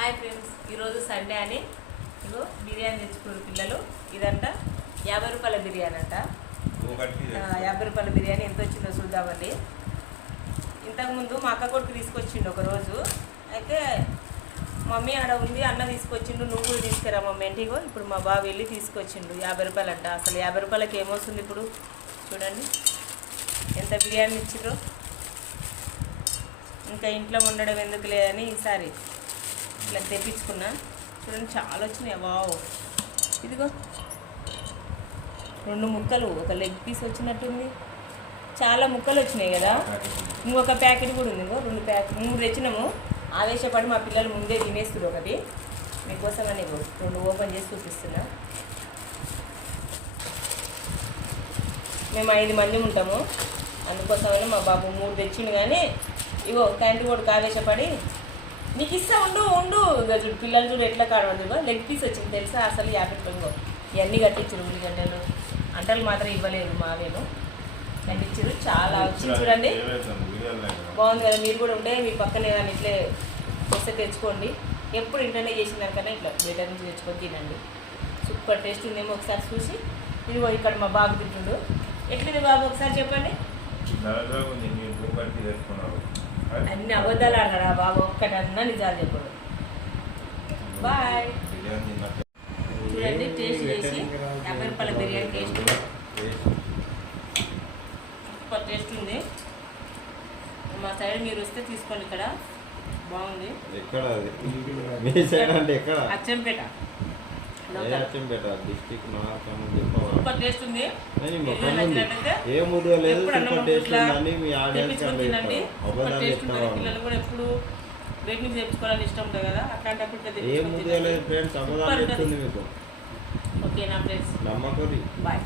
Hi friends, ఈరోజు Sunday అని ఇగో బిర్యానీ తెచ్చుకున్నారు పిల్లలు. ఇదంట 50 రూపాయల బిర్యానీ అంట. 50 రూపాయల బిర్యానీ ఎంత వచ్చిందో చూద్దామండి. ఇంతకుముందు మా అక్క కొడుకు తీసుకొచ్చిండు ఒకరోజు. అయితే మమ్మీ ఆడ ఉంది, అన్న తీసుకొచ్చిండు, నువ్వు కూడా తీసుకురా మమ్మీ అంటే ఇగో ఇప్పుడు మా బాబు వెళ్ళి తీసుకొచ్చిండు. 50 రూపాయలు అంట. అసలు 50 రూపాయలకి ఏమొస్తుంది ఇప్పుడు చూడండి ఎంత బిర్యానీ ఇచ్చిండ్రో. ఇంకా ఇంట్లో ఉండడం ఎందుకు లేదని ఈసారి ఇట్లా తెప్పించుకున్నా. చూడండి చాలా వచ్చినాయి. వావ్, ఇదిగో 2 ముక్కలు, ఒక లెగ్ పీస్ వచ్చినట్టుంది. చాలా ముక్కలు వచ్చినాయి కదా. ఇంకొక ప్యాకెట్ కూడా ఉంది. ఇంకో 2 ప్యాకెట్ 3 తెచ్చినాము. ఆవేశపడి మా పిల్లలు ముందే తినేస్తారు. ఒకటి మీకోసమని 2 ఓపెన్ చేసి చూపిస్తున్నా. మేము 5 మంది ఉంటాము, అందుకోసమని మా బాబు 3 తెచ్చిండు. కానీ ఇగో తండ్రి కూడా ఆవేశపడి నీకు ఇస్తా ఉండు ఉండు పిల్లలు చూడు ఎట్లా కాడవద్దు. లెగ్ పీస్ వచ్చింది తెలుసా. అసలు 50 రూపాయలు ఇవన్నీ కట్టించారు. ఉల్లిగడ్డలు అంటలు మాత్రం ఇవ్వలేదు, మావేను కట్టించారు. చాలా వచ్చింది చూడండి, బాగుంది కదా. మీరు కూడా ఉంటే మీ పక్కనే కానీ ఇట్లే వస్తే తెచ్చుకోండి. ఎప్పుడు ఇంటనే చేసిన దానికన్నా ఇట్లా బయట నుంచి తెచ్చుకొని తినండి. సూపర్ టేస్ట్ ఉందేమో ఒకసారి చూసి. ఇదిగో ఇక్కడ మా బాబు తింటుండు. ఎట్లుంది బాబు ఒకసారి చెప్పండి. అన్ని అబద్ధాలు ఆడరా బాబు, ఒక్కటన్నా నిజాలు చెప్పడు. బాయ్. చూడండి టేస్ట్ చేసి 50 రూపాయల బిర్యానీ టేస్ట్ సూపర్ టేస్ట్ ఉంది. మా సైడ్ మీరు వస్తే తీసుకోండి, ఇక్కడ బాగుంది. అచ్చంపేట సూపర్ టేస్ట్ ఉంది. తినండి. పిల్లలు కూడా ఎప్పుడు బయట నుంచి తెచ్చుకోవాలని ఇష్టం ఉంటుంది కదా, అట్లాంటప్పుడు ఓకేనా ఫ్రెండ్స్. బాయ్.